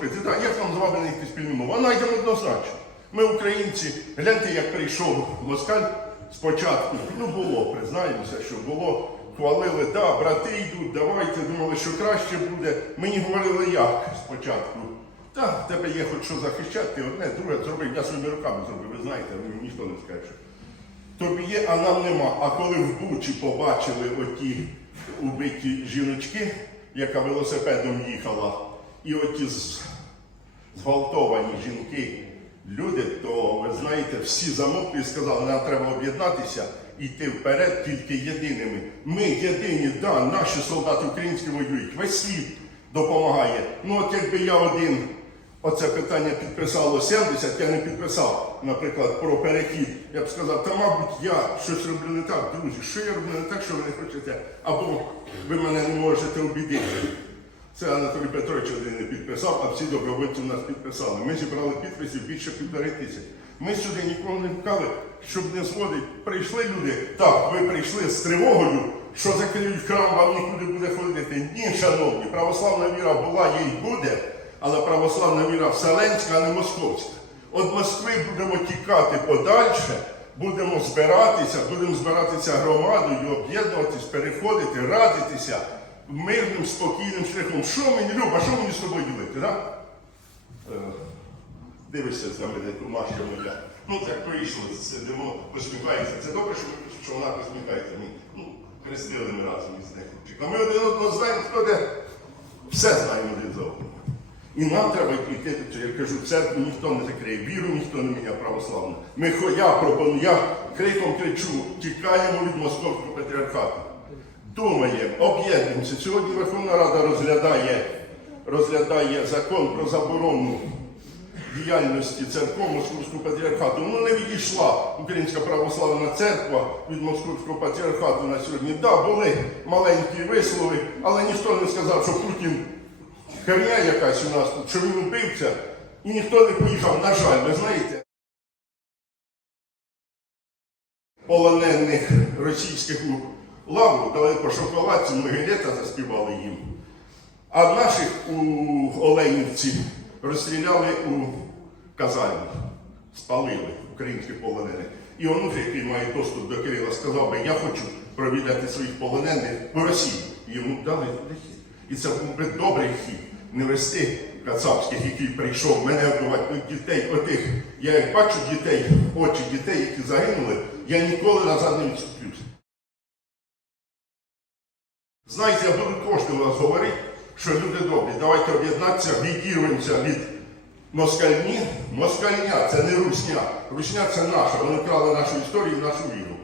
поступити. Так, як нам з вами знайти спільну мову? А знайдемо однозначно. Ми українці, гляньте, як прийшов москаль спочатку. Ну було, признаємося, що було. Хвалили, да, брати йдуть, давайте, думали, що краще буде. Мені говорили, як спочатку. Та, в тебе є хоч що захищати, одне, друге зробив, я своїми руками зробив, ви знаєте, ніхто не скаже. Тобі є, а нам нема. А коли в Бучі побачили оті убиті жіночки, яка велосипедом їхала, і оті зґвалтовані жінки, люди, то ви знаєте, всі замовкли і сказали, нам треба об'єднатися йти вперед тільки єдиними. Ми єдині, да, наші солдати українські воюють, весь світ допомагає. Ну от якби я один оце питання підписало 70, я не підписав, наприклад, про перехід. Я б сказав, та мабуть, я щось роблю не так, друзі, що я роблю не так, що ви не хочете, або ви мене не можете обідити. Це Анатолій Петрович один не підписав, а всі добровольці в нас підписали. Ми зібрали підписів більше півтори тисяч. Ми сюди нікого не пхали, щоб не зводить. Прийшли люди. Так, ви прийшли з тривогою, що закриють храм, вам нікуди буде ходити. Ні, шановні, православна віра була, є й буде, але православна віра вселенська, а не московська. От Москви будемо тікати подальше, будемо збиратися, будемо збиратися громадою, об'єднуватись, переходити, радитися мирним, спокійним шляхом. Що мені, Люба, що мені з тобою ділити, так? Е, Дивишся за мене, Маша моя. Ну так вийшло, сидимо, посміхається. Це добре, що, що вона посміхається. Ми, ну, хрестили ми разом із. А ми один одного знаємо, хто де. Все знаємо один за одного. І нам треба йти. Я кажу, церкву ніхто не закриє, віру ніхто не міняє православну. Ми я пропоную, я криком кричу, тікаємо від московського патріархату. Думаємо, об'єднуємося. Сьогодні Верховна Рада розглядає, розглядає закон про заборону діяльності церков Московського патріархату. Ну не відійшла Українська православна церква від Московського патріархату на сьогодні. Так, да, були маленькі вислови, але ніхто не сказав, що Путін херня якась у нас тут, що він убивця, і ніхто не поїхав, на жаль, ви знаєте. Полонених російських лавру дали по шоколадці, ми заспівали їм. А наших у Оленівці розстріляли у Казані, спалили українських полонених. І онух, який має доступ до Кирила, сказав би, я хочу провідати своїх полонених в Росії. Йому дали туди хід. І це був би добрий хід. Не вести кацапських, який прийшов мене вбивати ну, дітей, отих. Я як бачу дітей, очі дітей, які загинули, я ніколи назад не відступлюся. Знаєте, я буду кожен вас говорити, що люди добрі, давайте об'єднатися, відірвемося від москальні. Москальня це не русня. Русня це наша. Вони вкрали нашу історію нашу віру.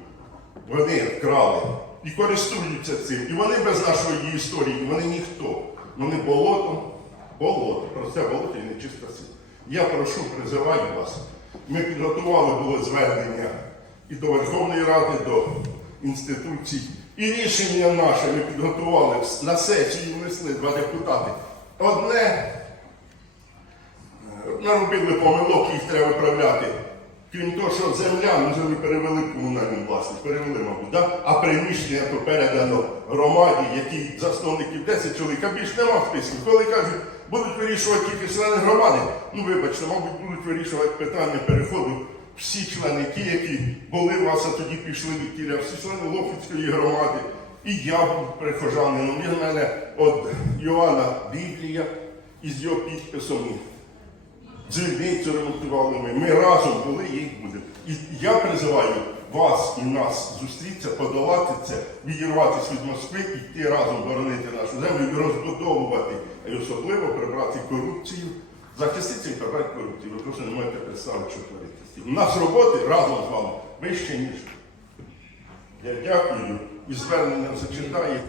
Вони вкрали і користуються цим. І вони без нашої історії, вони ніхто. Вони болото, болото, просте болото і нечиста сила. Я прошу, призиваю вас. Ми підготували було звернення і до Верховної Ради, до інституцій. І рішення наше ми підготували на сесії внесли два депутати. Одне е, наробили помилок, їх треба виправляти. Крім того, що земля ми вже перевели комунальну власність, перевели, мабуть, да? а приміщення то передано громаді, які засновників 10 чоловік, а більш нема в списку. Коли кажуть, будуть вирішувати тільки члени громади, ну вибачте, мабуть, будуть вирішувати питання переходу всі члени, ті, які були у вас, а тоді пішли від тіля, всі члени Лофицької громади. І я був прихожанином. Він в мене от Йоанна Біблія із його підписом. Дзвіницю ремонтували ми. Ми разом були їх будемо. І я призиваю вас і нас зустрітися, подолати це, відірватися від Москви, і йти разом боронити нашу землю і розбудовувати, і особливо прибрати корупцію, захиститися і прибрати корупцію. Ви просто не можете представити, що твориться. У нас роботи разом з вами вище, ніж. Я дякую і звернення зачитаю.